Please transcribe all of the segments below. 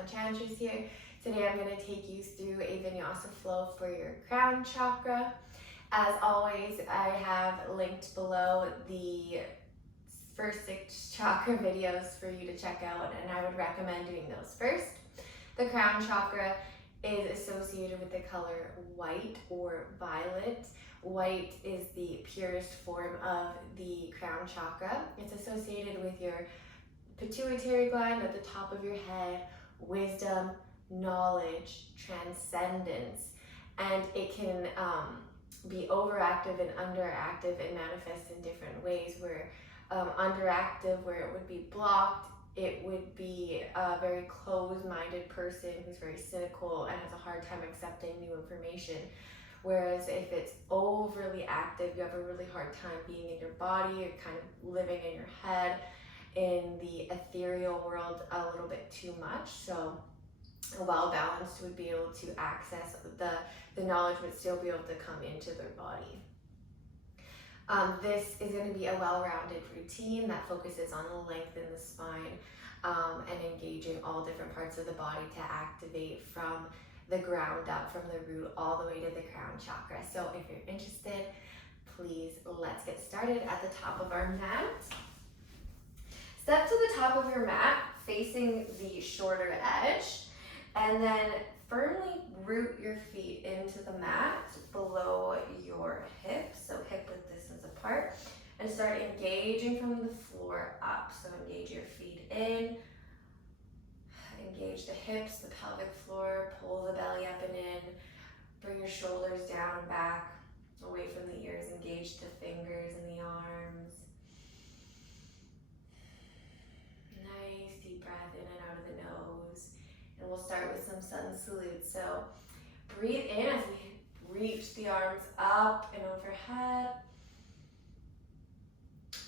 Enchantress here. Today I'm going to take you through a Vinyasa Flow for your crown chakra. As always, I have linked below the first 6 chakra videos for you to check out, and I would recommend doing those first. The crown chakra is associated with the color white or violet. White is the purest form of the crown chakra. It's associated with your pituitary gland at the top of your head, wisdom, knowledge, transcendence, and it can be overactive and underactive and manifest in different ways. Where underactive, where it would be blocked, it would be a very closed-minded person who's very cynical and has a hard time accepting new information. Whereas if it's overly active, you have a really hard time being in your body, you're kind of living in your head, in the ethereal world a little bit too much. So a well-balanced would be able to access the knowledge but still be able to come into their body. This is going to be a well-rounded routine that focuses on lengthening the spine and engaging all different parts of the body to activate from the ground up, from the root all the way to the crown chakra. So if you're interested, please let's get started. At the top of our mat, step to the top of your mat facing the shorter edge, and then firmly root your feet into the mat below your hips, so hip width distance apart, and start engaging from the floor up. So engage your feet in, engage the hips, the pelvic floor, pull the belly up and in, bring your shoulders down and back, away from the ears, engage the fingers and the arms. Nice deep breath in and out of the nose. And we'll start with some sun salutes. So breathe in as we reach the arms up and overhead.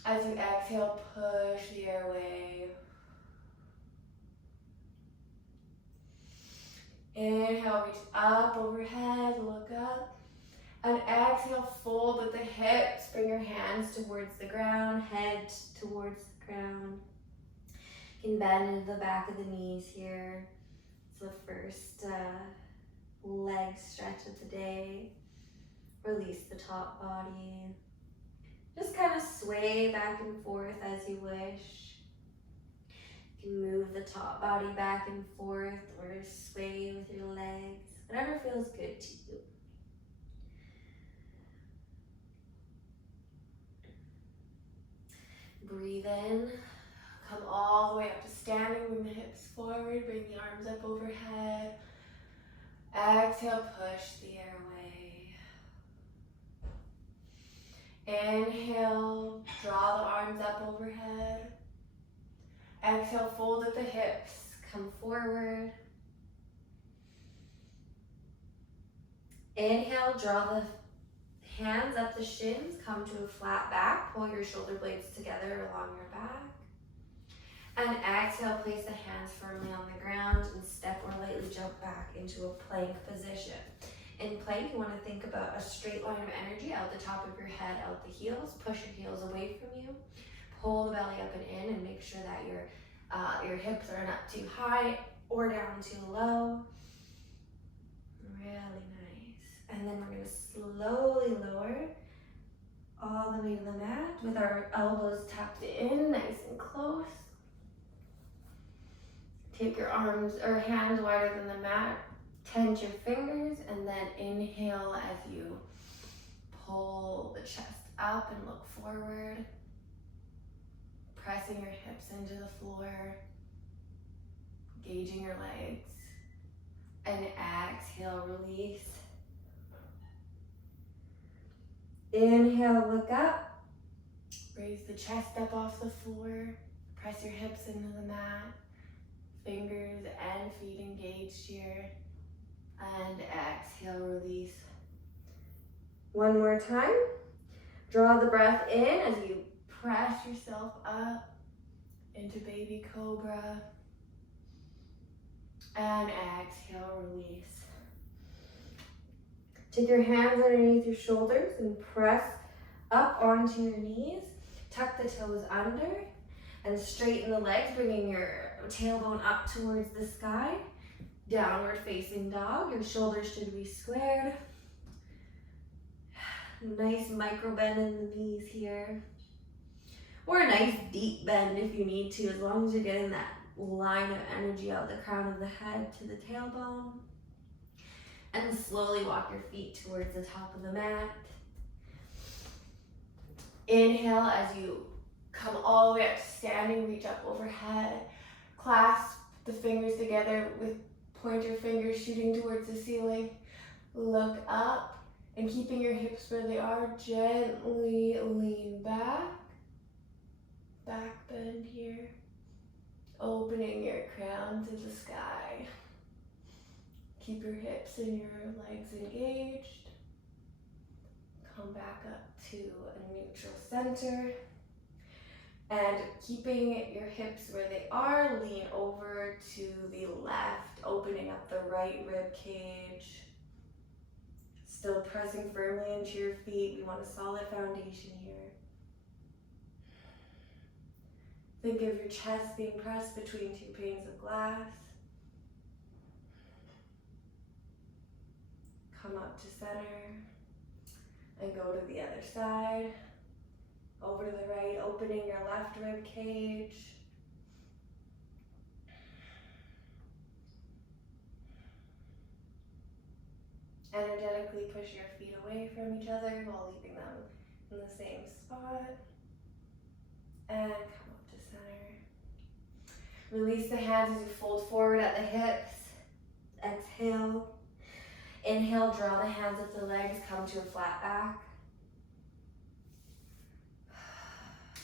As you exhale, push the air away. Inhale, reach up overhead, look up. And exhale, fold with the hips. Bring your hands towards the ground, head towards the ground. You can bend into the back of the knees here. It's the first leg stretch of the day. Release the top body. Just kind of sway back and forth as you wish. You can move the top body back and forth or sway with your legs, whatever feels good to you. Breathe in. Come all the way up to standing, bring the hips forward, bring the arms up overhead. Exhale, push the air away. Inhale, draw the arms up overhead. Exhale, fold at the hips, come forward. Inhale, draw the hands up the shins, come to a flat back, pull your shoulder blades together along your back. And exhale, place the hands firmly on the ground and step or lightly jump back into a plank position. In plank, you want to think about a straight line of energy out the top of your head, out the heels. Push your heels away from you. Pull the belly up and in, and make sure that your hips are not too high or down too low. Really nice. And then we're going to slowly lower all the way to the mat with our elbows tucked in, nice and close. Take your arms or hands wider than the mat, tense your fingers, and then inhale as you pull the chest up and look forward, pressing your hips into the floor, engaging your legs, and exhale, release. Inhale, look up, raise the chest up off the floor, press your hips into the mat. Fingers and feet engaged here. And exhale, release. One more time. Draw the breath in as you press yourself up into baby cobra. And exhale, release. Take your hands underneath your shoulders and press up onto your knees. Tuck the toes under. And straighten the legs, bringing your tailbone up towards the sky. Downward facing dog. Your shoulders should be squared. Nice micro bend in the knees here. Or a nice deep bend if you need to, as long as you're getting that line of energy out the crown of the head to the tailbone. And slowly walk your feet towards the top of the mat. Inhale as you come all the way up to standing, reach up overhead. Clasp the fingers together with pointer fingers shooting towards the ceiling. Look up and keeping your hips where they are, gently lean back. Back bend here. Opening your crown to the sky. Keep your hips and your legs engaged. Come back up to a neutral center. And keeping your hips where they are, lean over to the left, opening up the right rib cage. Still pressing firmly into your feet. We want a solid foundation here. Think of your chest being pressed between two panes of glass. Come up to center and go to the other side. Over to the right, opening your left rib cage. Energetically push your feet away from each other while leaving them in the same spot. And come up to center. Release the hands as you fold forward at the hips. Exhale. Inhale, draw the hands up the legs, come to a flat back.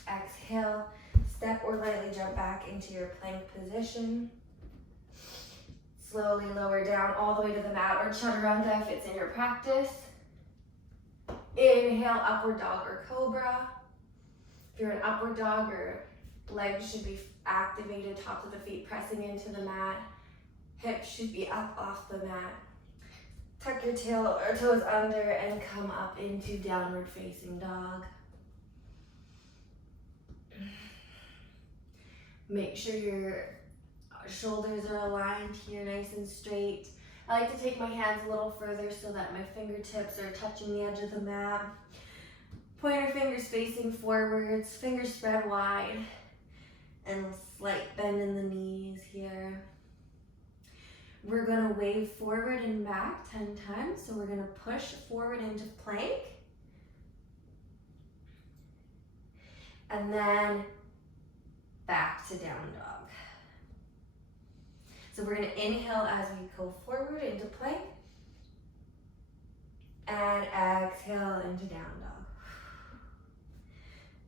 Exhale, step or lightly jump back into your plank position. Slowly lower down all the way to the mat or chaturanga if it's in your practice. Inhale, upward dog or cobra. If you're an upward dog, your legs should be activated, tops of the feet pressing into the mat. Hips should be up off the mat. Tuck your tail or toes under and come up into downward facing dog. Make sure your shoulders are aligned here, nice and straight. I like to take my hands a little further so that my fingertips are touching the edge of the mat. Pointer fingers facing forwards, fingers spread wide, and a slight bend in the knees here. We're gonna wave forward and back 10 times. So we're gonna push forward into plank. And then back to down dog. So we're gonna inhale as we go forward into plank. And exhale into down dog.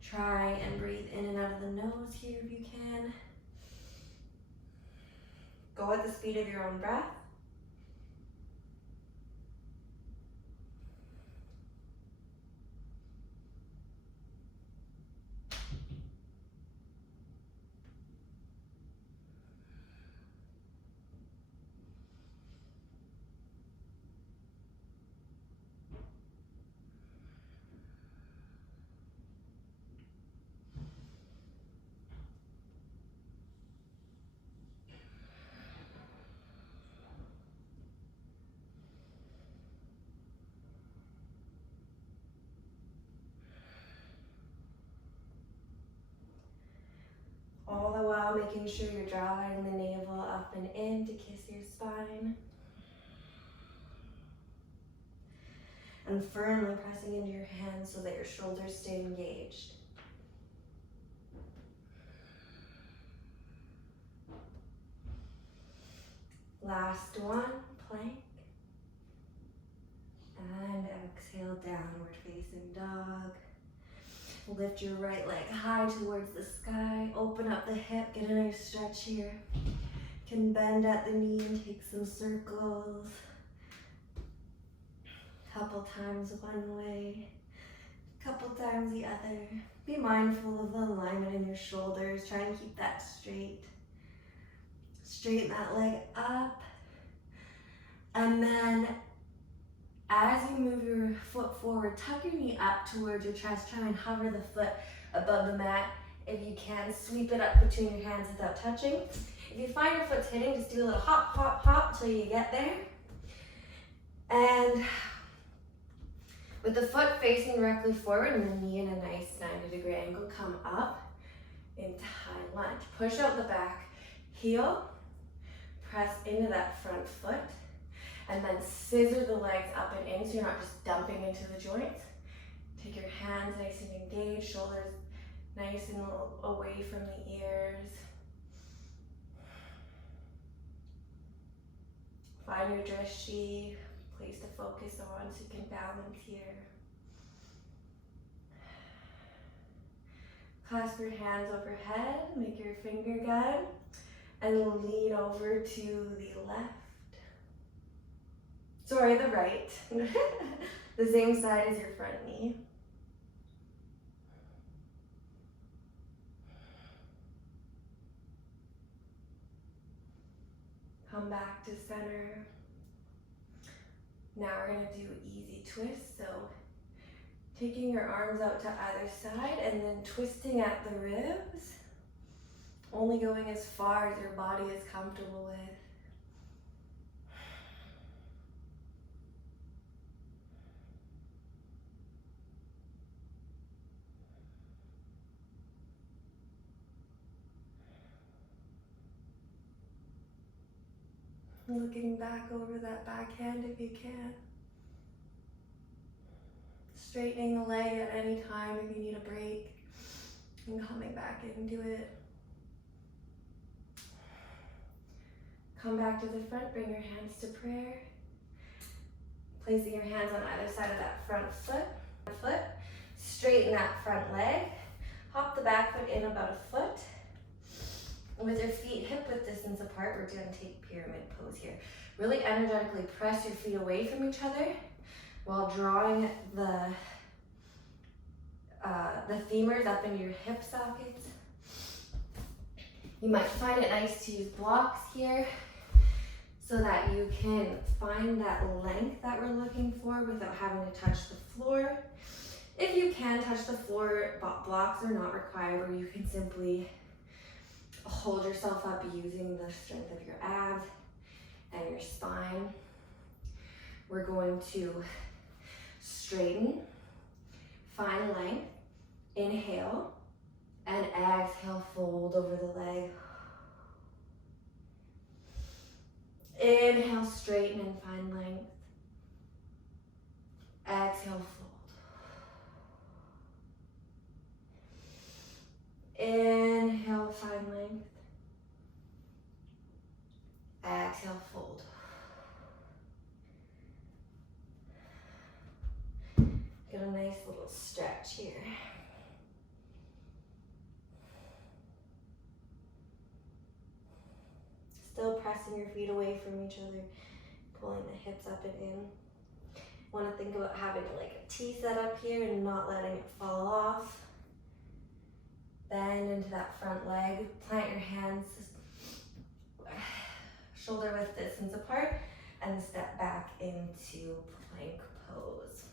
Try and breathe in and out of the nose here if you can. Go at the speed of your own breath. All the while making sure you're drawing the navel up and in to kiss your spine. And firmly pressing into your hands so that your shoulders stay engaged. Last one, plank. And exhale, downward facing dog. Lift your right leg high towards the sky. Open up the hip, get a nice stretch here. Can bend at the knee and take some circles. Couple times one way, couple times the other. Be mindful of the alignment in your shoulders. Try and keep that straight. Straighten that leg up. And then as you move your foot forward, tuck your knee up towards your chest. Try and hover the foot above the mat. If you can, sweep it up between your hands without touching. If you find your foot's hitting, just do a little hop, hop, hop till you get there. And with the foot facing directly forward and the knee in a nice 90-degree angle, come up into high lunge. Push out the back heel, press into that front foot, and then scissor the legs up and in so you're not just dumping into the joints. Take your hands nice and engaged, shoulders nice and away from the ears. Find your drishti, place to focus on so you can balance here. Clasp your hands overhead, make your finger gun, and lean over to the left. Sorry, the right. The same side as your front knee. Come back to center. Now we're gonna do easy twists. So taking your arms out to either side and then twisting at the ribs. Only going as far as your body is comfortable with. Looking back over that backhand if you can. Straightening the leg at any time if you need a break. And coming back into it. Come back to the front, bring your hands to prayer. Placing your hands on either side of that front foot. Straighten that front leg. Hop the back foot in about a foot. With your feet hip width distance apart, we're going to take pyramid pose here. Really energetically press your feet away from each other while drawing the femurs up into your hip sockets. You might find it nice to use blocks here so that you can find that length that we're looking for without having to touch the floor. If you can touch the floor, blocks are not required, or you can simply hold yourself up using the strength of your abs and your spine. We're going to straighten, find length, inhale, and exhale, fold over the leg. Inhale, straighten and find length. Exhale, fold. Inhale, find length. Exhale, fold. Get a nice little stretch here. Still pressing your feet away from each other, pulling the hips up and in. Want to think about having like a T set up here and not letting it fall off. Bend into that front leg, plant your hands shoulder width distance apart, and step back into plank pose.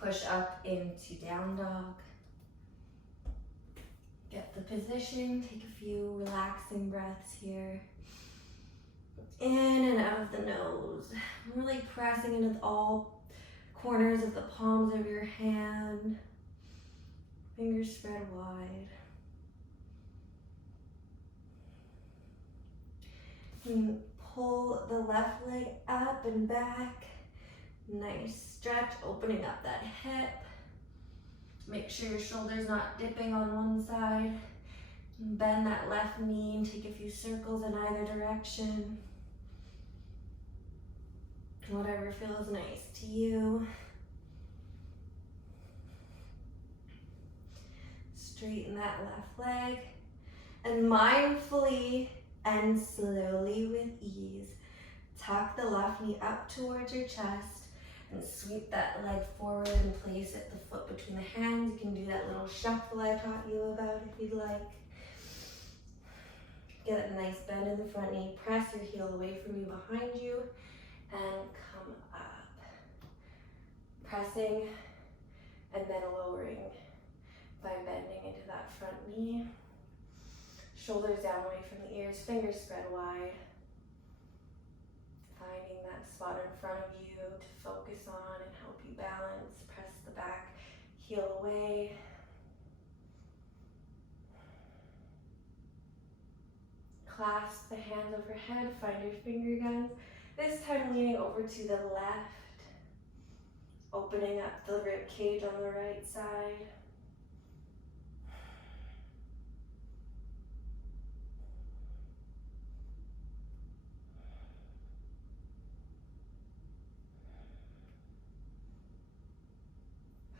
Push up into down dog. Get the position, take a few relaxing breaths here. In and out of the nose. Really pressing into all corners of the palms of your hand. Fingers spread wide. And pull the left leg up and back. Nice stretch, opening up that hip. Make sure your shoulder's not dipping on one side. Bend that left knee and take a few circles in either direction. Whatever feels nice to you. Straighten that left leg. And mindfully and slowly with ease, tuck the left knee up towards your chest and sweep that leg forward and place it, the foot between the hands. You can do that little shuffle I taught you about if you'd like. Get a nice bend in the front knee. Press your heel away from you, behind you, and come up. Pressing and then lowering. Find bending into that front knee. Shoulders down away from the ears, fingers spread wide. Finding that spot in front of you to focus on and help you balance. Press the back heel away. Clasp the hands overhead, find your finger guns. This time leaning over to the left. Opening up the rib cage on the right side.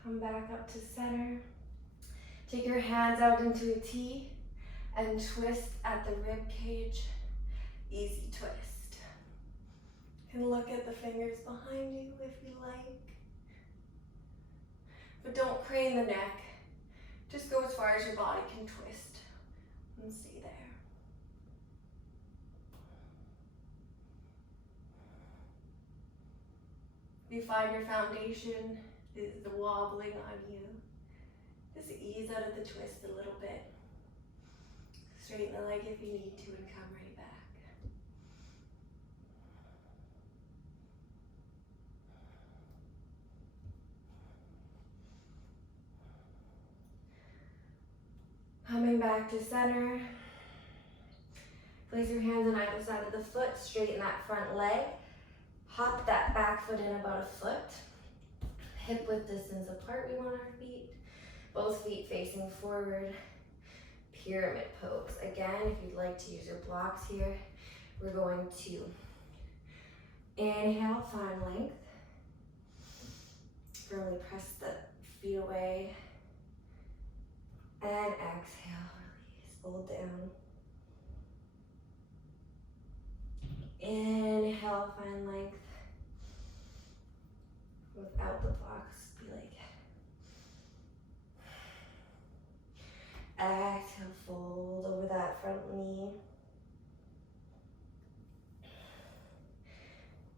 Come back up to center. Take your hands out into a T and twist at the rib cage. Easy twist. You can look at the fingers behind you if you like. But don't crane the neck. Just go as far as your body can twist and stay there. If you find your foundation is the wobbling on you, just ease out of the twist a little bit. Straighten the leg if you need to and come right back. Coming back to center. Place your hands on either side of the foot, straighten that front leg. Hop that back foot in about a foot. Hip width distance apart, we want our feet. Both feet facing forward. Pyramid pose. Again, if you'd like to use your blocks here, we're going to inhale, find length. Firmly press the feet away. And exhale, release, hold down. Inhale, find length. Without the blocks, be like. Exhale, fold over that front knee.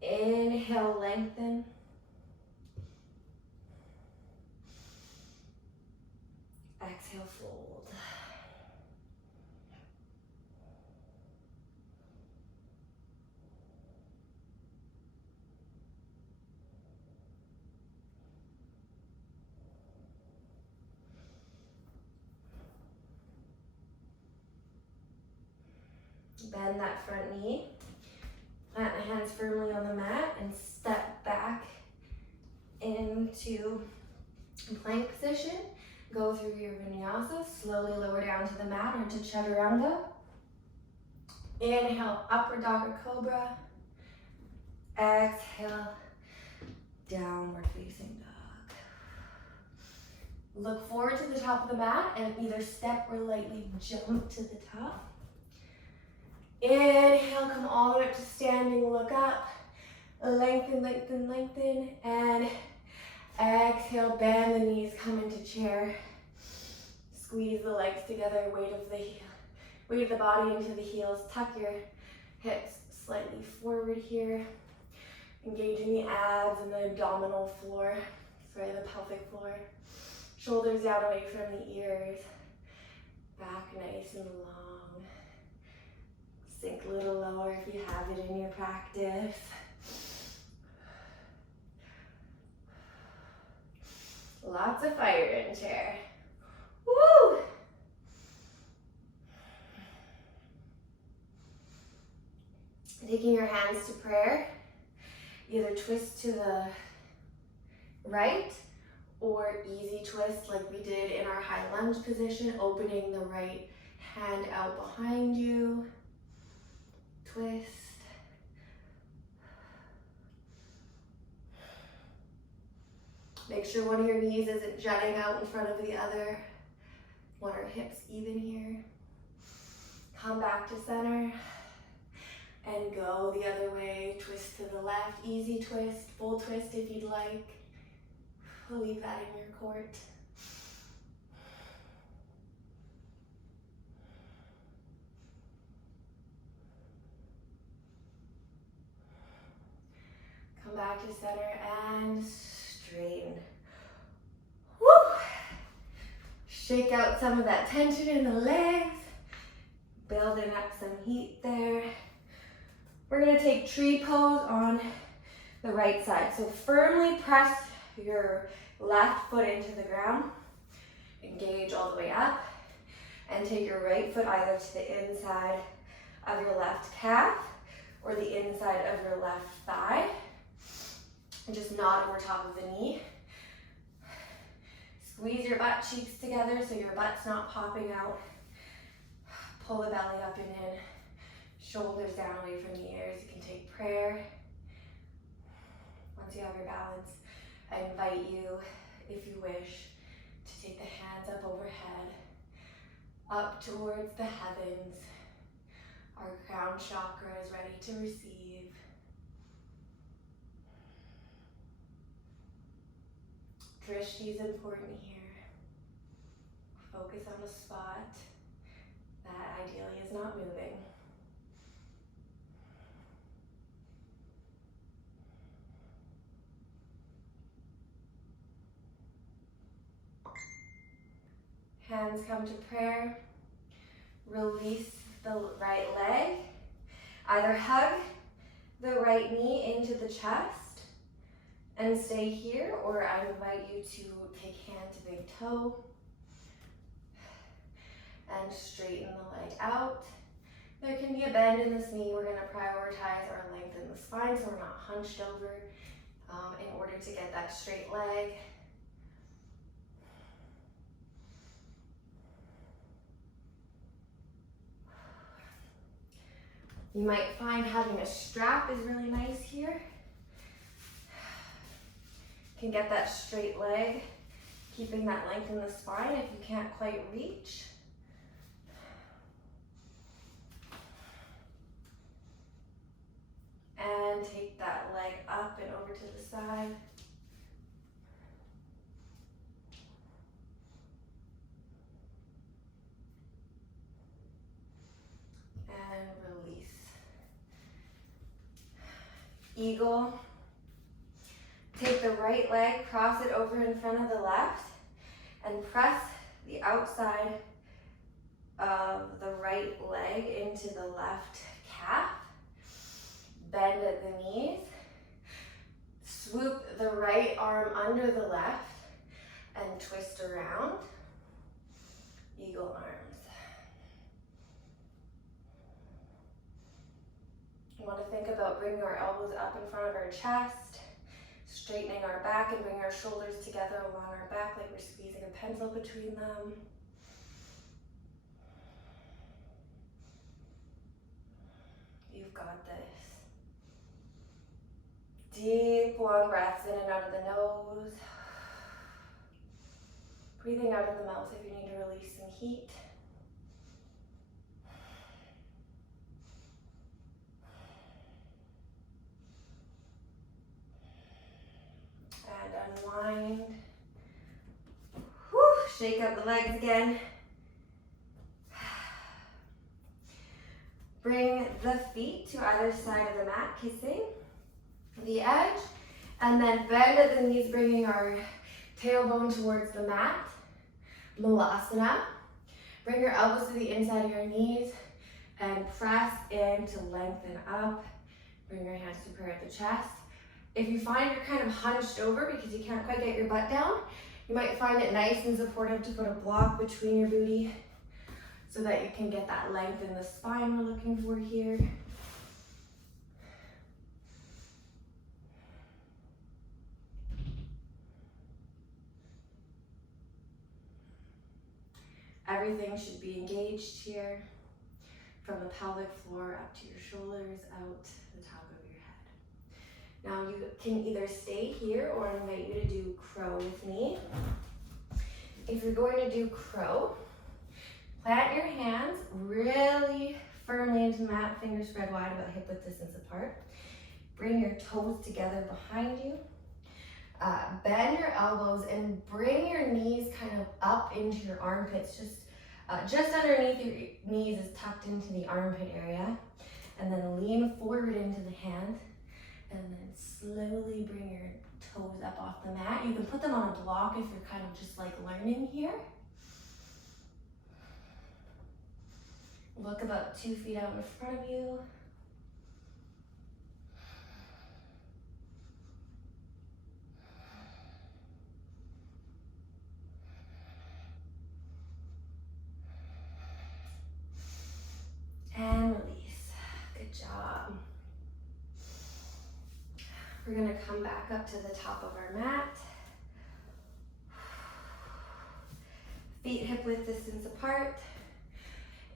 Inhale, lengthen. Exhale, fold. Bend that front knee. Plant the hands firmly on the mat and step back into plank position. Go through your vinyasa, slowly lower down to the mat or into chaturanga. Inhale, upward dog or cobra. Exhale, downward facing dog. Look forward to the top of the mat and either step or lightly jump to the top. Inhale, come all the way up to standing, look up. Lengthen, lengthen, lengthen, and exhale, bend the knees, come into chair. Squeeze the legs together, weight of the body into the heels. Tuck your hips slightly forward here. Engaging the abs and the abdominal floor, the pelvic floor. Shoulders down away from the ears. Back nice and long. Sink a little lower if you have it in your practice. Lots of fire in chair. Woo! Taking your hands to prayer, either twist to the right or easy twist like we did in our high lunge position, opening the right hand out behind you. Twist. Make sure one of your knees isn't jutting out in front of the other. Want our hips even here. Come back to center and go the other way. Twist to the left, easy twist, full twist if you'd like. Leave that in your court. Come back to center and straighten. Woo! Shake out some of that tension in the legs, building up some heat there. We're gonna take tree pose on the right side. So firmly press your left foot into the ground, engage all the way up, and take your right foot either to the inside of your left calf or the inside of your left thigh, and just nod over top of the knee. Squeeze your butt cheeks together so your butt's not popping out. Pull the belly up and in, shoulders down away from the ears. You can take prayer. Once you have your balance, I invite you, if you wish, to take the hands up overhead, up towards the heavens. Our crown chakra is ready to receive. Drishti is important here. Focus on a spot that ideally is not moving. Hands come to prayer. Release the right leg. Either hug the right knee into the chest and stay here, or I invite you to take hand to big toe and straighten the leg out. There can be a bend in this knee. We're going to prioritize our length in the spine so we're not hunched over in order to get that straight leg. You might find having a strap is really nice here. You can get that straight leg, keeping that length in the spine if you can't quite reach. And take that leg up and over to the side. And release. Eagle. Take the right leg, cross it over in front of the left, and press the outside of the right leg into the left calf. Bend at the knees. Swoop the right arm under the left and twist around. Eagle arms. We want to think about bringing our elbows up in front of our chest, straightening our back and bring our shoulders together along our back like we're squeezing a pencil between them. You've got this. Deep, long breaths in and out of the nose. Breathing out of the mouth if you need to release some heat. And unwind. Whew, shake out the legs again. Bring the feet to either side of the mat, kissing the edge, and then bend at the knees, bringing our tailbone towards the mat. Malasana. Bring your elbows to the inside of your knees and press in to lengthen up. Bring your hands to prayer at the chest. If you find you're kind of hunched over because you can't quite get your butt down, you might find it nice and supportive to put a block between your booty so that you can get that length in the spine we're looking for here. Everything should be engaged here, from the pelvic floor up to your shoulders, out to the top of your head. Now you can either stay here or I invite you to do crow with me. If you're going to do crow, plant your hands really firmly into the mat, fingers spread wide about hip width distance apart. Bring your toes together behind you. Bend your elbows and bring your knees kind of up into your armpits. Just underneath your knees is tucked into the armpit area. And then lean forward into the hand. And then slowly bring your toes up off the mat. You can put them on a block if you're kind of just like learning here. Look about 2 feet out in front of you. And release. Good job. We're gonna come back up to the top of our mat. Feet hip width distance apart.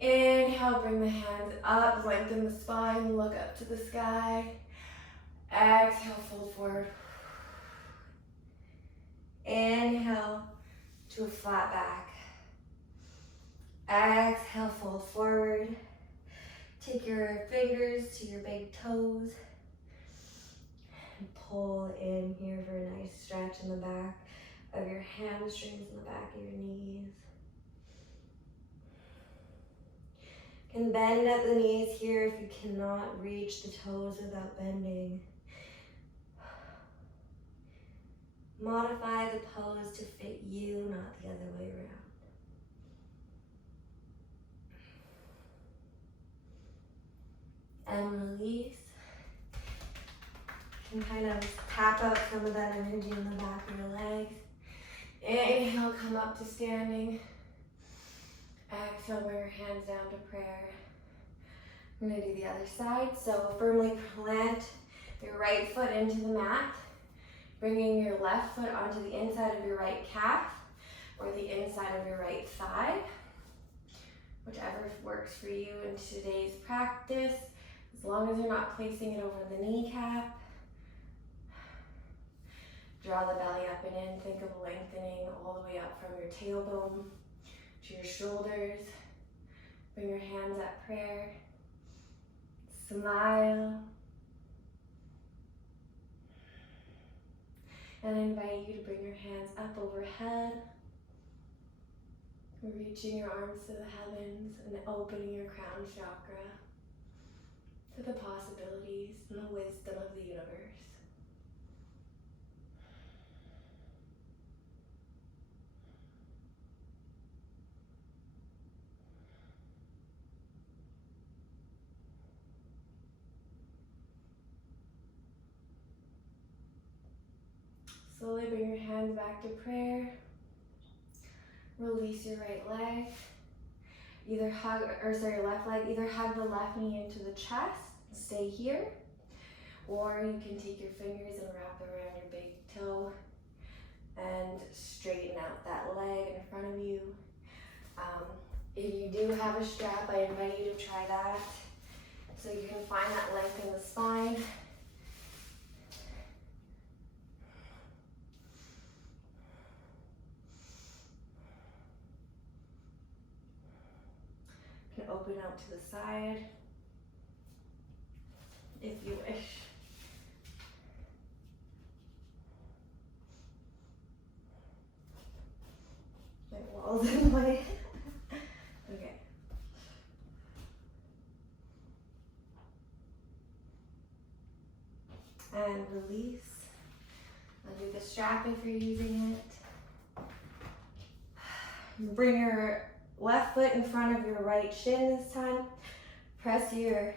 Inhale, bring the hands up, lengthen the spine, look up to the sky. Exhale, fold forward. Inhale to a flat back. Exhale, fold forward. Take your fingers to your big toes. And pull in here for a nice stretch in the back of your hamstrings and the back of your knees. Can bend at the knees here if you cannot reach the toes without bending. Modify the pose to fit you, not the other way around. And release. You can kind of tap out some of that energy in the back of your legs. Inhale, come up to standing. Exhale, bring your hands down to prayer. I'm gonna do the other side. So firmly plant your right foot into the mat, bringing your left foot onto the inside of your right calf or the inside of your right thigh, whichever works for you in today's practice, as long as you're not placing it over the kneecap. Draw the belly up and in. Think of lengthening all the way up from your tailbone to your shoulders. Bring your hands at prayer. Smile. And I invite you to bring your hands up overhead, reaching your arms to the heavens and opening your crown chakra to the possibilities and the wisdom of the universe. Slowly bring your hands back to prayer. Release your right leg. Left leg. Either hug the left knee into the chest, stay here, or you can take your fingers and wrap around your big toe and straighten out that leg in front of you. If you do have a strap, I invite you to try that so you can find that length in the spine. You can open out to the side if you wish. My wall's in the way. Okay. And release. Undo the strap if you're using it. Bring your left foot in front of your right shin this time. Press your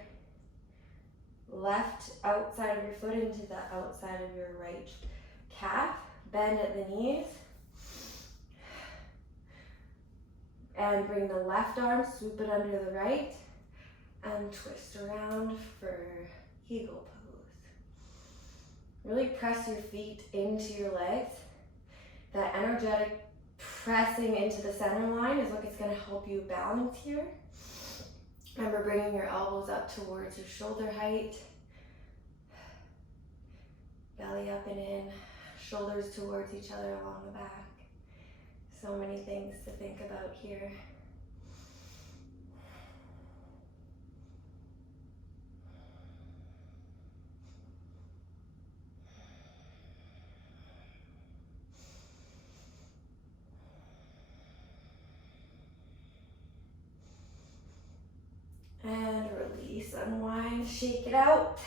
left outside of your foot into the outside of your right calf. Bend at the knees. And bring the left arm, swoop it under the right, and twist around for eagle pose. Really press your feet into your legs. That energetic pressing into the center line is what is going to help you balance here. Remember bringing your elbows up towards your shoulder height. Belly up and in, shoulders towards each other along the back. So many things to think about here. And release, unwind, shake it out.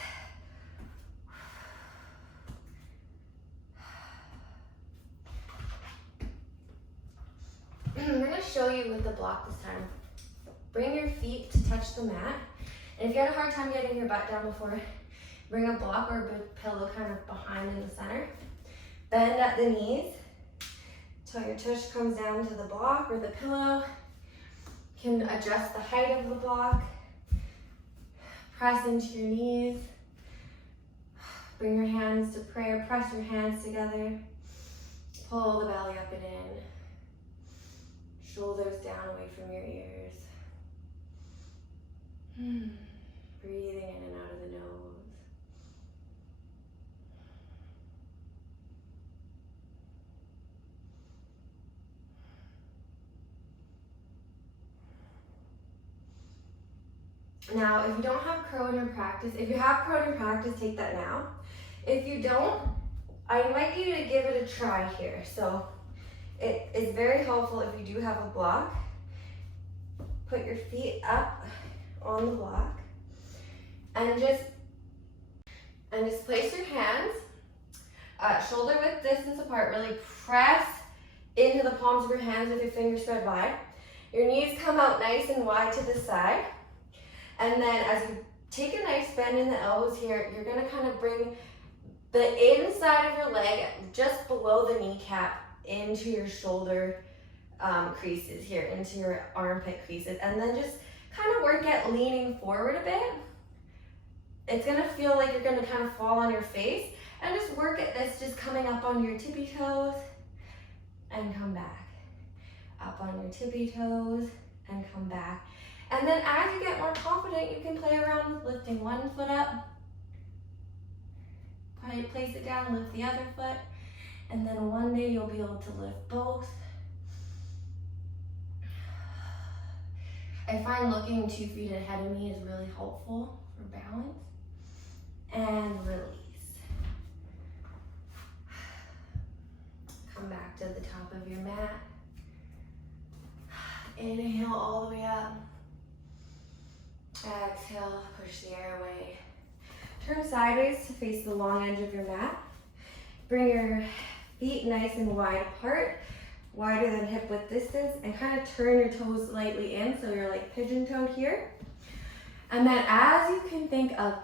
I'm going to show you with the block this time. bring your feet to touch the mat. And if you had a hard time getting your butt down before, bring a block or a big pillow kind of behind in the center. Bend at the knees till your tush comes down to the block or the pillow. You can adjust the height of the block. Press into your knees. Bring your hands to prayer. Press your hands together. Pull the belly up and in. Shoulders down away from your ears. Breathing in and out of the nose. Now, if you don't have crow in your practice, if you have crow in your practice, take that now. If you don't, I invite you to give it a try here. So it is very helpful if you do have a block. Put your feet up on the block and just place your hands shoulder width distance apart. Really press into the palms of your hands with your fingers spread wide. Your knees come out nice and wide to the side. And then as you take a nice bend in the elbows here, you're gonna kind of bring the inside of your leg just below the kneecap into your shoulder creases here, into your armpit creases. And then just kind of work at leaning forward a bit. It's gonna feel like you're gonna kind of fall on your face. And just work at this, just coming up on your tippy toes and come back. Up on your tippy toes and come back. And then as you get more confident, you can play around with lifting one foot up. Probably place it down, lift the other foot. And then one day you'll be able to lift both. I find looking 2 feet ahead of me is really helpful for balance. And release. Come back to the top of your mat. Inhale all the way up. Exhale, push the air away. Turn sideways to face the long edge of your mat. Bring your feet nice and wide apart, wider than hip width distance, and kind of turn your toes lightly in so you're like pigeon-toed here. And then as you can think of,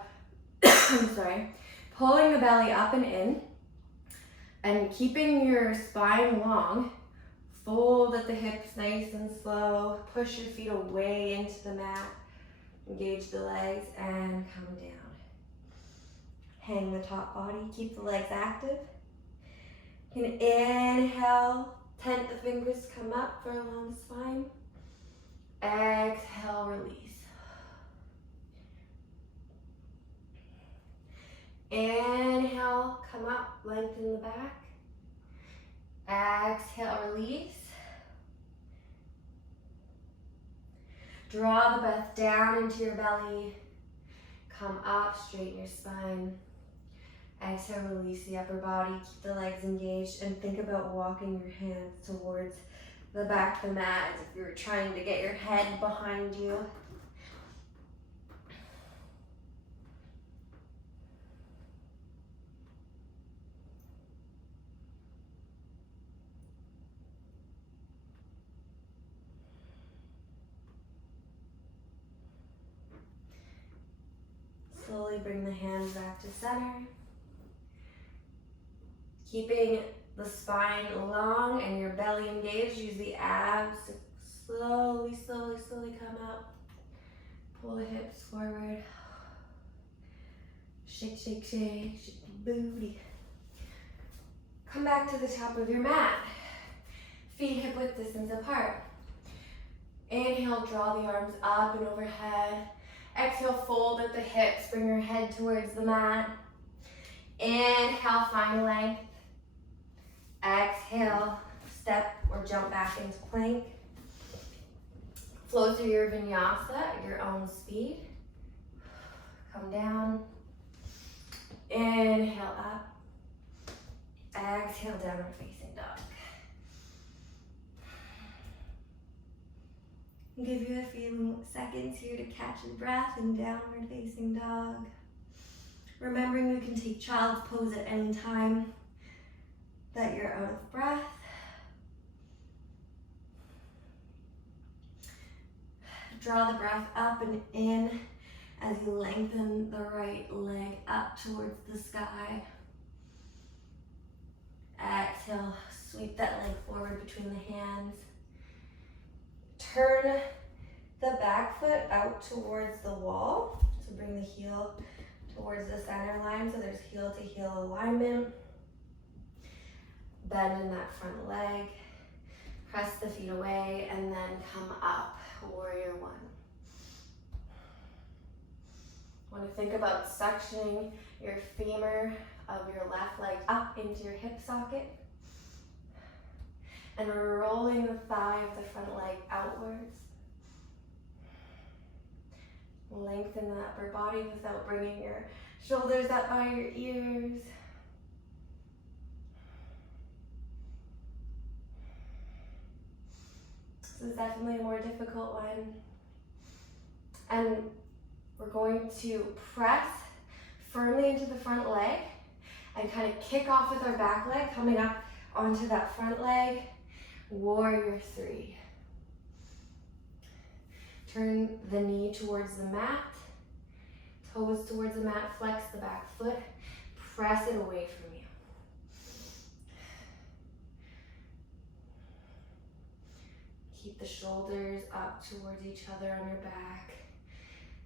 pulling the belly up and in, and keeping your spine long, fold at the hips nice and slow, push your feet away into the mat, engage the legs, and come down. Hang the top body, keep the legs active. You can inhale, tent the fingers, come up for a long spine. Exhale, release. Inhale, come up, lengthen the back. Exhale, release. Draw the breath down into your belly. Come up, straighten your spine. Exhale, release the upper body. Keep the legs engaged and think about walking your hands towards the back of the mat as if you were trying to get your head behind you. Slowly bring the hands back to center. Keeping the spine long and your belly engaged, use the abs to slowly come up. Pull the hips forward. Shake, shake, shake, shake the booty. Come back to the top of your mat. Feet hip width distance apart. Inhale, draw the arms up and overhead. Exhale, fold at the hips, bring your head towards the mat. Inhale, find length. Exhale, step or jump back into plank. Flow through your vinyasa at your own speed. Come down. Inhale up. Exhale, downward facing dog. Give you a few seconds here to catch your breath in downward facing dog. Remembering you can take child's pose at any time that you're out of breath. Draw the breath up and in as you lengthen the right leg up towards the sky. Exhale, sweep that leg forward between the hands. Turn the back foot out towards the wall. So bring the heel towards the center line so there's heel to heel alignment. Bend in that front leg. Press the feet away and then come up, warrior one. Want to think about suctioning your femur of your left leg up into your hip socket and rolling the thigh of the front leg outwards. Lengthen the upper body without bringing your shoulders up by your ears. This is definitely a more difficult one. And we're going to press firmly into the front leg and kind of kick off with our back leg, coming up onto that front leg. Warrior three. Turn the knee towards the mat, toes towards the mat, flex the back foot, press it away from you. Keep the shoulders up towards each other on your back.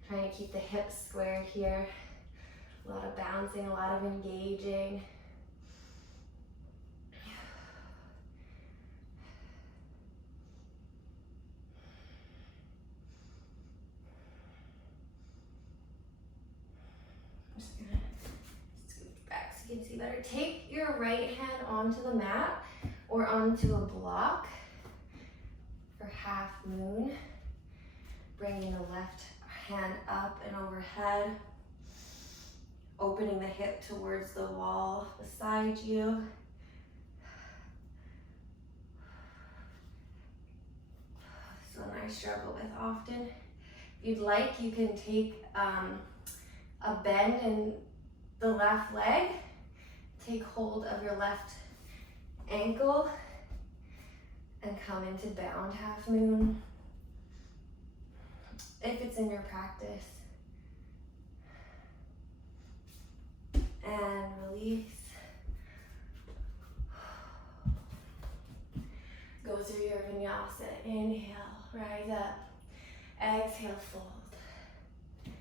Trying to keep the hips square here. A lot of bouncing, a lot of engaging. I'm just gonna scoot back so you can see better. Take your right hand onto the mat or onto a block for half moon. Bringing the left hand up and overhead, opening the hip towards the wall beside you. This one I struggle with often. If you'd like, you can take a bend in the left leg, take hold of your left ankle, and come into bound half moon. If it's in your practice. And release. Go through your vinyasa. Inhale, rise up. Exhale, fold.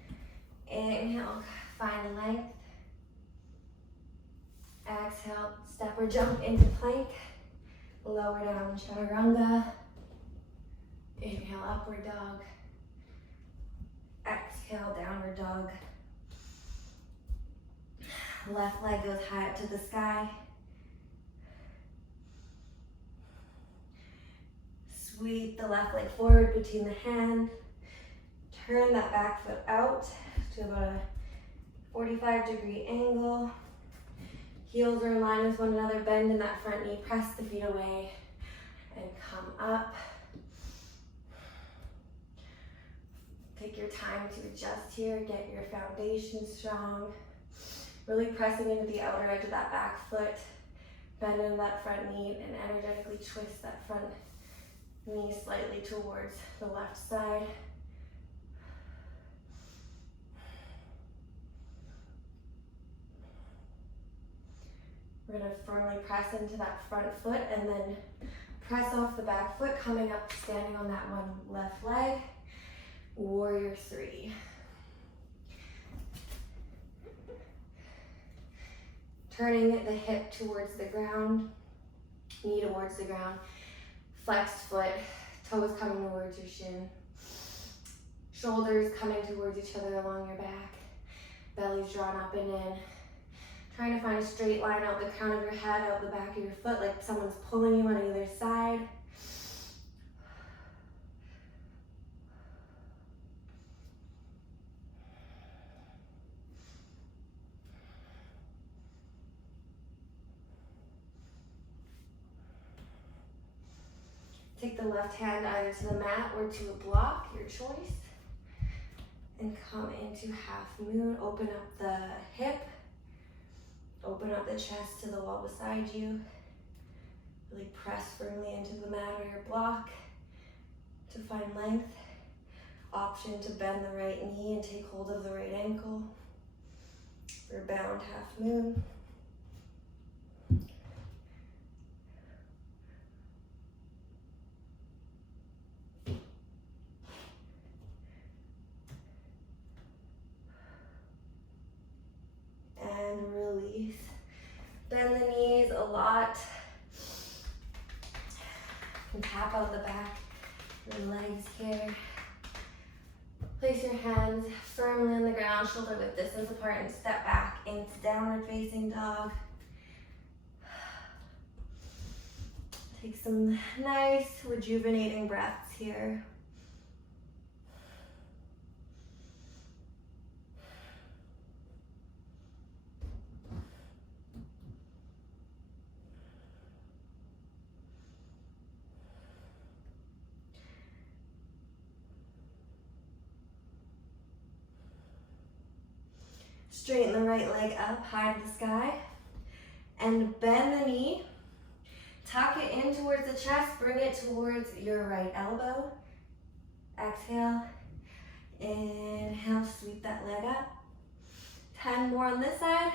Inhale, find length. Exhale, step or jump into plank. Lower down, chaturanga. Inhale, upward dog. Exhale, downward dog. Left leg goes high up to the sky. Sweep the left leg forward between the hands. Turn that back foot out to about a 45-degree angle. Heels are in line with one another. Bend in that front knee. Press the feet away and come up. Take your time to adjust here, get your foundation strong. Really pressing into the outer edge of that back foot. Bend in that front knee and energetically twist that front knee slightly towards the left side. We're gonna firmly press into that front foot and then press off the back foot, coming up, standing on that one left leg. Warrior three. Turning the hip towards the ground, knee towards the ground, flexed foot, toes coming towards your shin, shoulders coming towards each other along your back, belly's drawn up and in. Trying to find a straight line out the crown of your head, out the back of your foot, like someone's pulling you on either side. Take the left hand either to the mat or to a block, your choice. And come into half moon. Open up the hip. Open up the chest to the wall beside you. Really press firmly into the mat or your block to find length. option to bend the right knee and take hold of the right ankle for bound half moon. And release. Bend the knees a lot. And tap out the back of the legs here. Place your hands firmly on the ground, shoulder width distance apart, and step back into downward facing dog. Take some nice rejuvenating breaths here. Straighten the right leg up, high to the sky, and bend the knee. Tuck it in towards the chest, bring it towards your right elbow. Exhale, inhale, sweep that leg up. 10 more on this side,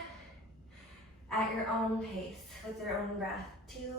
at your own pace, with your own breath. 2,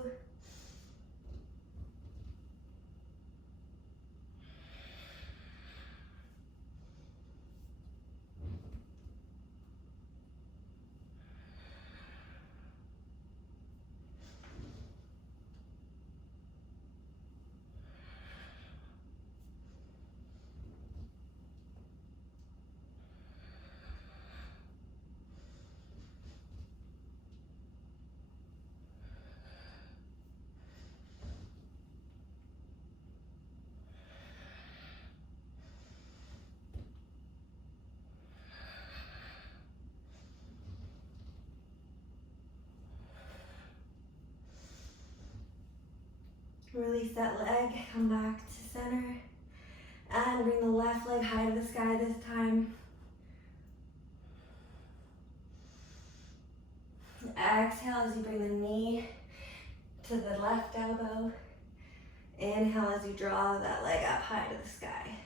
release that leg, come back to center, and bring the left leg high to the sky this time. Exhale as you bring the knee to the left elbow. Inhale as you draw that leg up high to the sky.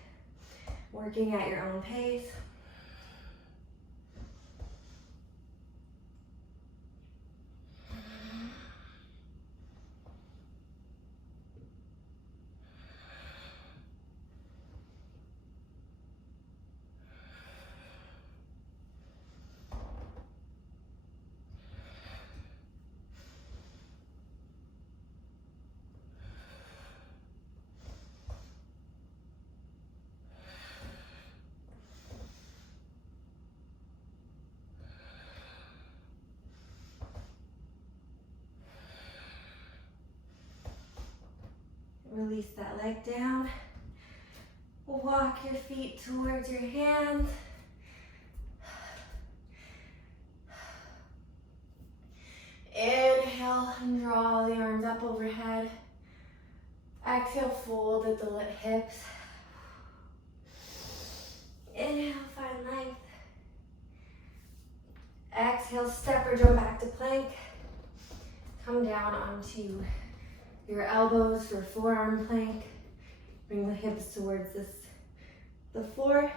Working at your own pace. Release that leg down. Walk your feet towards your hands. Inhale and draw the arms up overhead. Exhale, fold at the hips. Inhale, find length. Exhale, step or jump back to plank. Come down onto your elbows for forearm plank. Bring the hips towards the floor.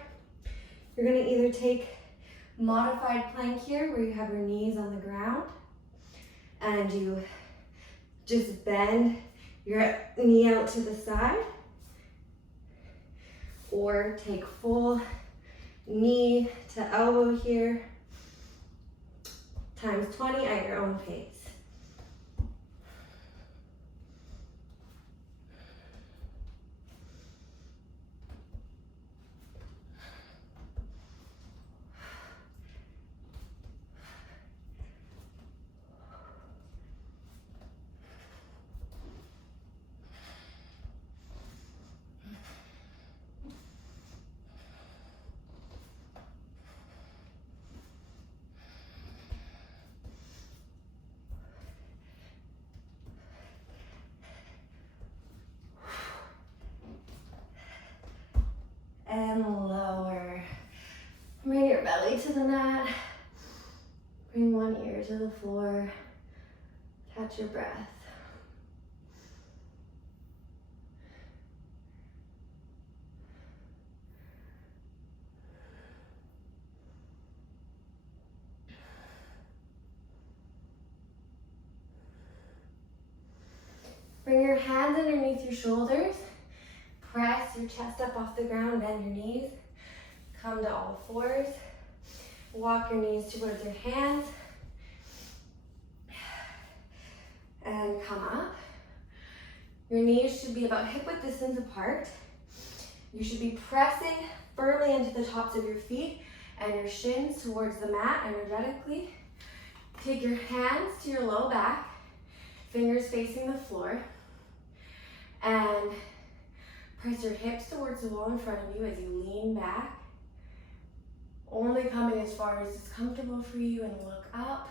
You're gonna either take modified plank here, where you have your knees on the ground, and you just bend your knee out to the side, or take full knee to elbow here, times 20 at your own pace. And lower. Bring your belly to the mat. Bring one ear to the floor. Catch your breath. your hands underneath your shoulders. Press your chest up off the ground, bend your knees. Come to all fours. Walk your knees towards your hands. And come up. Your knees should be about hip-width distance apart. You should be pressing firmly into the tops of your feet and your shins towards the mat energetically. Take your hands to your low back, fingers facing the floor, and press your hips towards the wall in front of you as you lean back, only coming as far as is comfortable for you, and look up,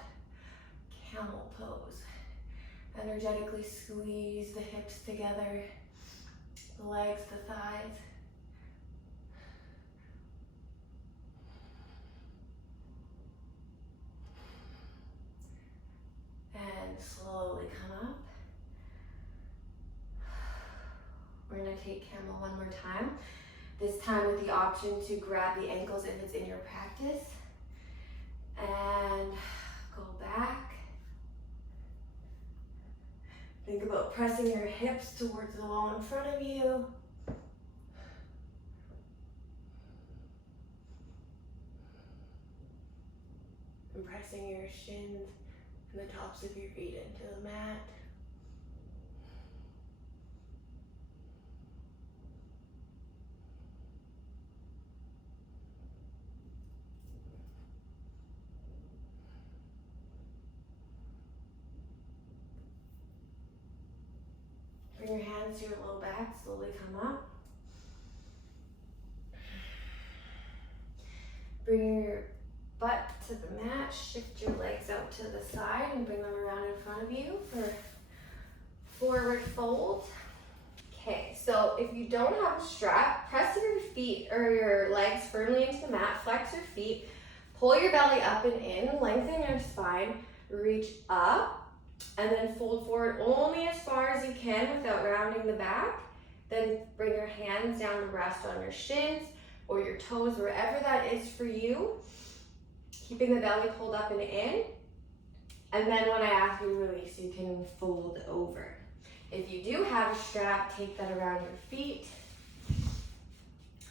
camel pose. Energetically squeeze the hips together, the legs, the thighs. And slowly come up. We're gonna take camel one more time. This time with the option to grab the ankles if it's in your practice. And go back. Think about pressing your hips towards the wall in front of you. And pressing your shins and the tops of your feet into the mat. Bring your hands to your low back, slowly come up. Bring your butt to the mat, shift your legs out to the side and bring them around in front of you for forward fold. Okay, so if you don't have a strap, press your feet or your legs firmly into the mat, flex your feet, pull your belly up and in, lengthen your spine, reach up, and then fold forward only as far as you can without rounding the back. Then bring your hands down to rest on your shins or your toes, wherever that is for you. Keeping the belly pulled up and in. And then when I ask you to release, you can fold over. If you do have a strap, take that around your feet.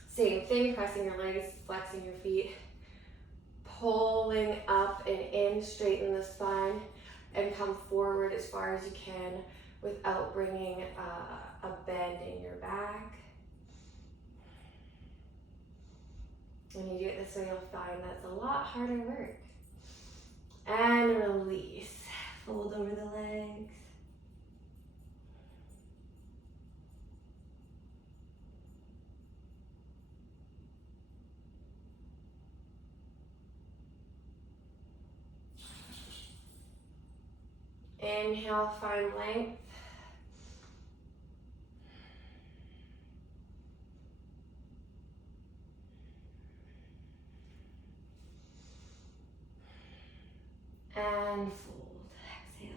Same thing, pressing your legs, flexing your feet, pulling up and in, straighten the spine, and come forward as far as you can without bringing a bend in your back. When you do it this way, you'll find that's a lot harder work. And release. Fold over the legs. Inhale, find length. And fold. Exhale.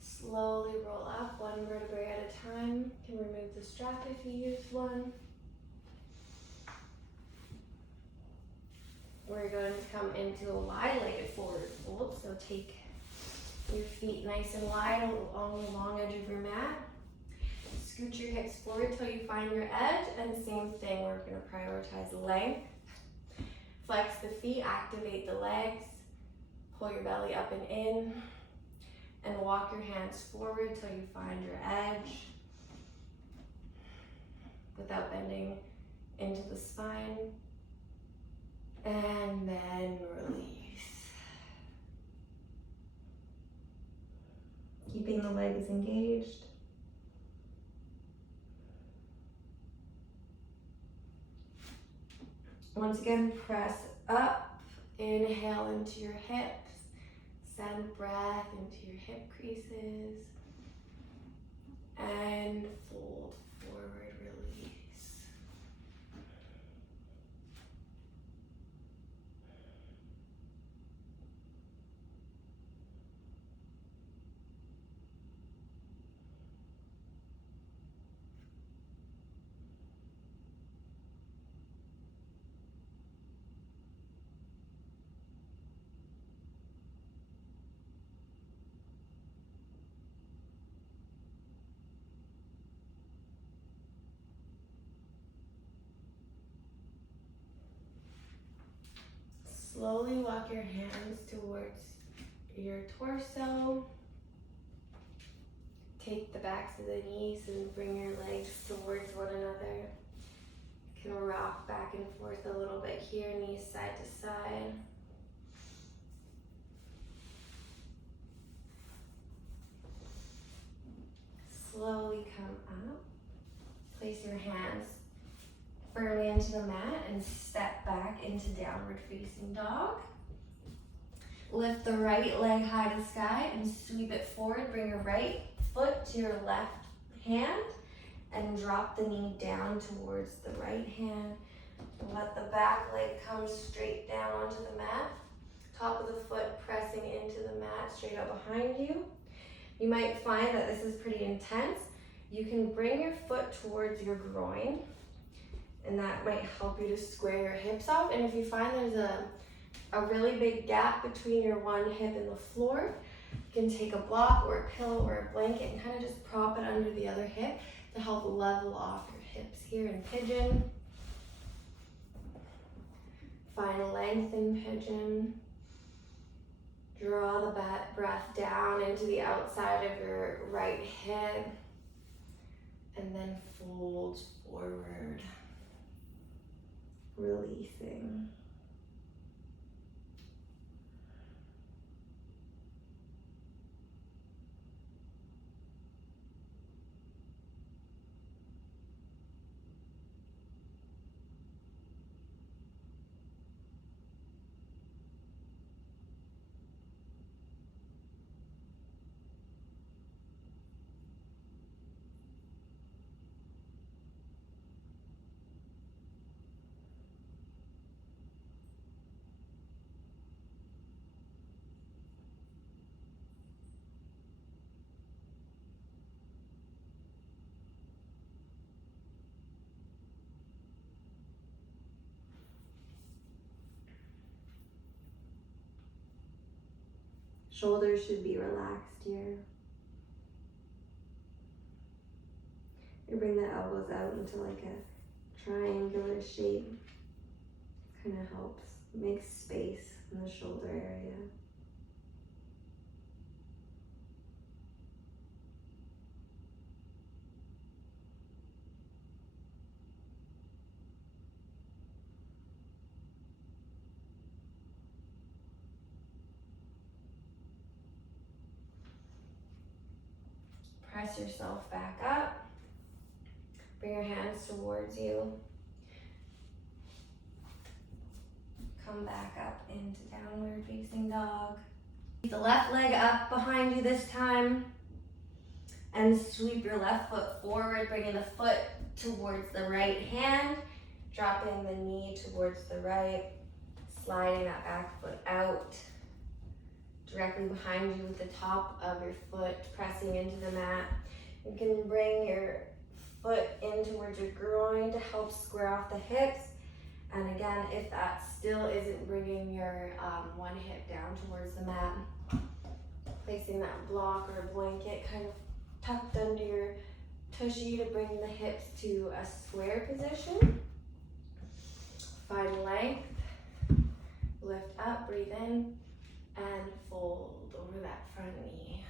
Slowly roll up one vertebrae at a time. You can remove the strap if you use one. We're going to come into a wide-legged forward fold. So take your feet nice and wide along the long edge of your mat. Scoot your hips forward till you find your edge. And same thing, we're going to prioritize length. Flex the feet, activate the legs. Pull your belly up and in. And walk your hands forward till you find your edge without bending into the spine. And then release. Keeping the legs engaged. Once again, press up. Inhale into your hips. Send breath into your hip creases. And fold forward, release. Slowly walk your hands towards your torso. Take the backs of the knees and bring your legs towards one another. You can rock back and forth a little bit here, knees side to side. Slowly come up. Place your hands firmly into the mat and step back into downward facing dog. Lift the right leg high to the sky and sweep it forward. Bring your right foot to your left hand and drop the knee down towards the right hand. Let the back leg come straight down onto the mat. Top of the foot pressing into the mat straight out behind you. You might find that this is pretty intense. You can bring your foot towards your groin, and that might help you to square your hips off. And if you find there's a really big gap between your one hip and the floor, you can take a block or a pillow or a blanket and kind of just prop it under the other hip to help level off your hips here in pigeon. Find length in pigeon. Draw the breath down into the outside of your right hip and then fold forward, releasing. Shoulders should be relaxed here. You bring the elbows out into like a triangular shape. Kind of helps make space in the shoulder area. Press yourself back up. Bring your hands towards you. Come back up into downward facing dog. Keep the left leg up behind you this time. And sweep your left foot forward, bringing the foot towards the right hand. Dropping the knee towards the right. Sliding that back foot out. Directly behind you with the top of your foot pressing into the mat. You can bring your foot in towards your groin to help square off the hips. And again, if that still isn't bringing your one hip down towards the mat, placing that block or blanket kind of tucked under your tushy to bring the hips to a square position. Find length, lift up, breathe in, and fold over that front knee.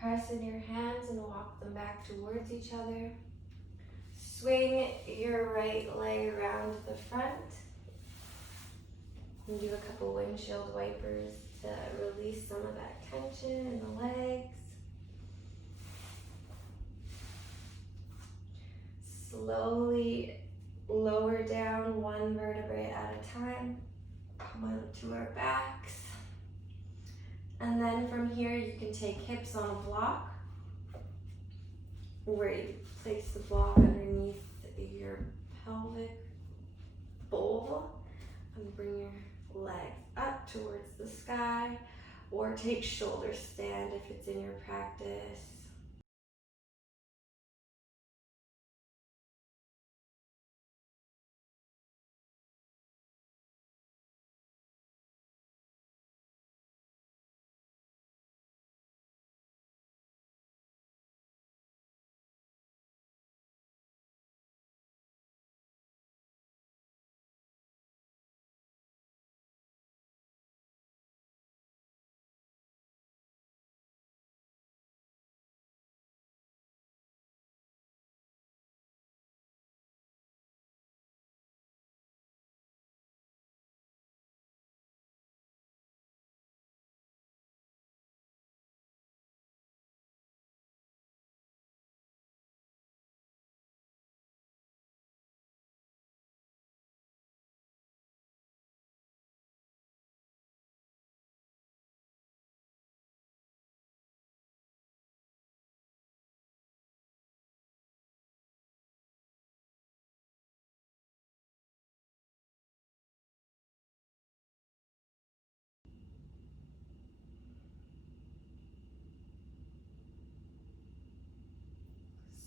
Press in your hands and walk them back towards each other. Swing your right leg around the front. And do a couple windshield wipers to release some of that tension in the legs. Slowly lower down one vertebrae at a time. Come onto our backs. And then from here you can take hips on a block, where you place the block underneath your pelvic bowl and bring your legs up towards the sky, or take shoulder stand if it's in your practice.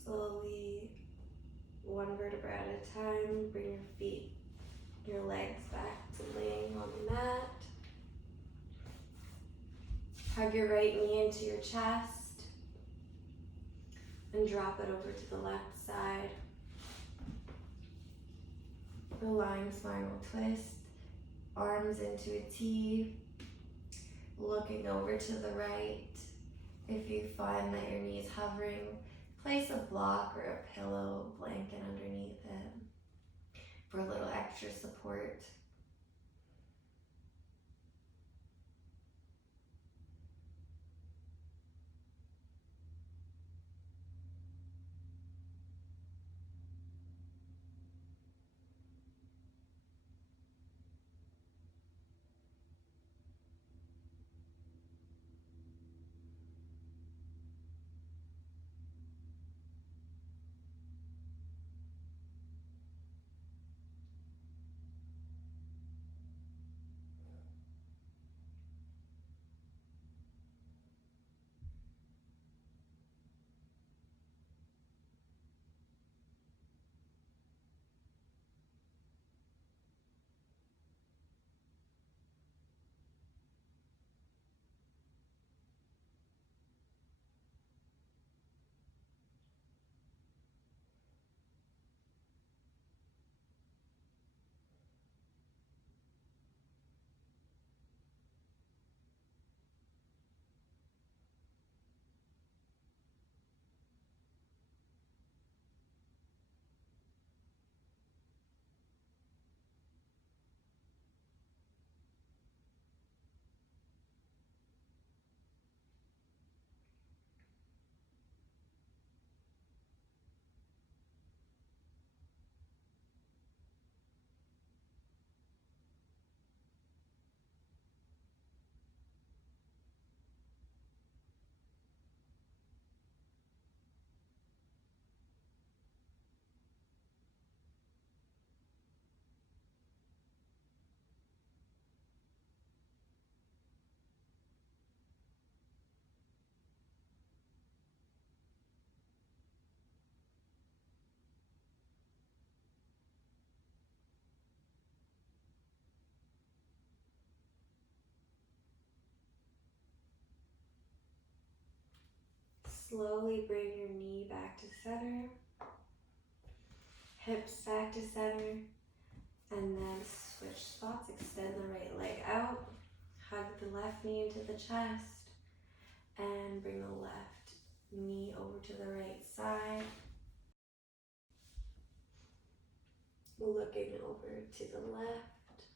Slowly, one vertebra at a time, bring your feet, your legs back to laying on the mat. Hug your right knee into your chest and drop it over to the left side. The lying spinal twist, arms into a T, looking over to the right. If you find that your knee's hovering, place a block or a pillow, blanket underneath it for a little extra support. Slowly bring your knee back to center, hips back to center, and then switch spots. Extend the right leg out, hug the left knee into the chest, and bring the left knee over to the right side. Looking over to the left.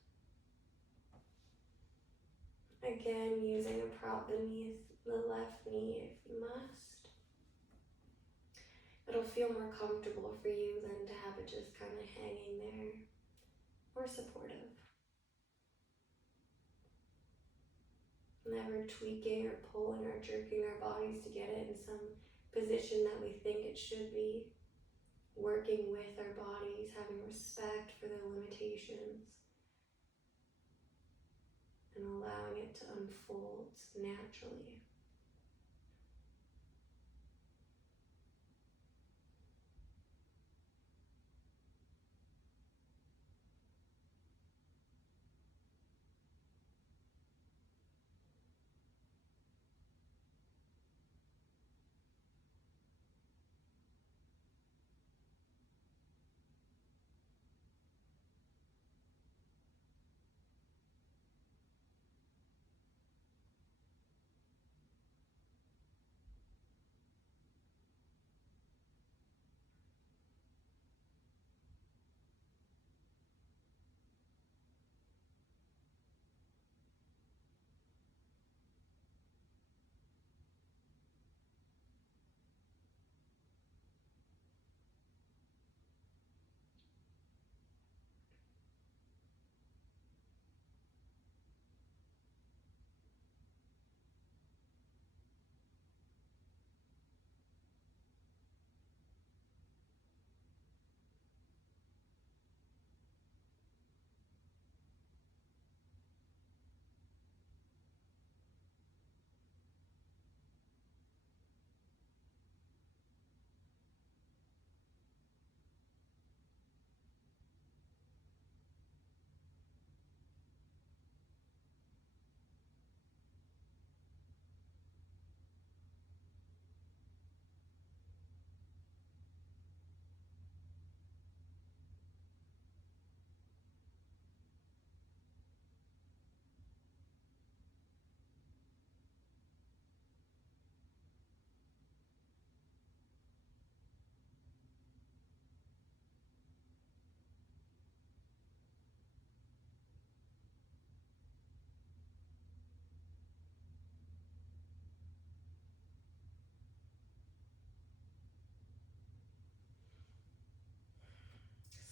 Again, using a prop beneath the left knee if you must. It'll feel more comfortable for you than to have it just kind of hanging there, or supportive. Never tweaking or pulling or jerking our bodies to get it in some position that we think it should be. Working with our bodies, having respect for their limitations, and allowing it to unfold naturally.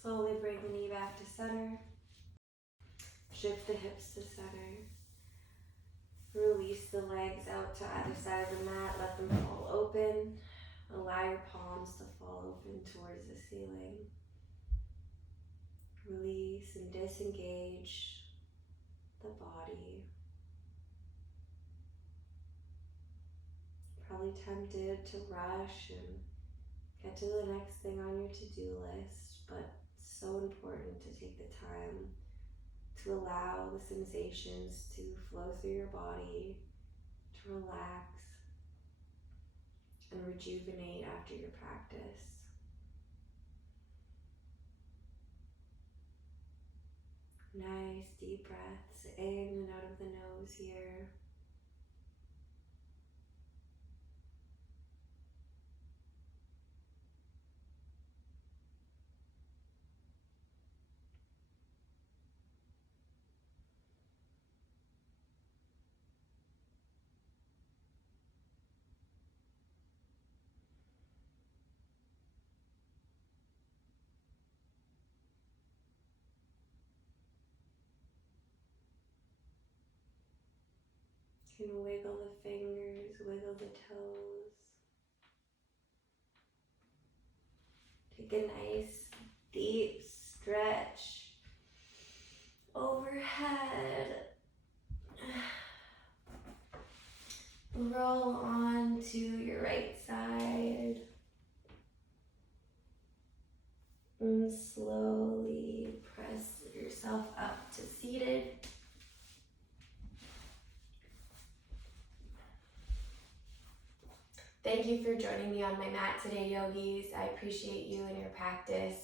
Slowly bring the knee back to center. Shift the hips to center. Release the legs out to either side of the mat. Let them fall open. Allow your palms to fall open towards the ceiling. Release and disengage the body. Probably tempted to rush and get to the next thing on your to-do list, but so important to take the time to allow the sensations to flow through your body, to relax and rejuvenate after your practice. Nice deep breaths in and out of the nose here. You can wiggle the fingers, wiggle the toes. Take a nice deep stretch overhead. Roll on to your right side. And slowly press yourself up to seated. Thank you for joining me on my mat today, yogis. I appreciate you and your practice.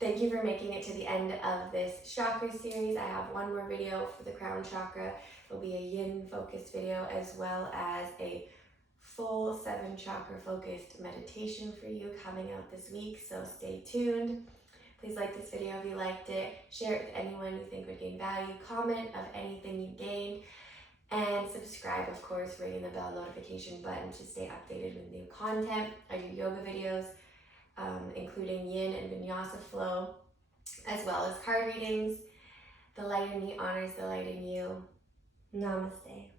Thank you for making it to the end of this chakra series. I have one more video for the crown chakra. It'll be a yin focused video as well as a full 7 chakra focused meditation for you coming out this week, so stay tuned. Please like this video if you liked it, share it with anyone you think would gain value, comment of anything you gained, and subscribe, of course, ringing the bell notification button to stay updated with new content. I do yoga videos, including Yin and Vinyasa Flow, as well as card readings. The light in me honors the light in you. Namaste.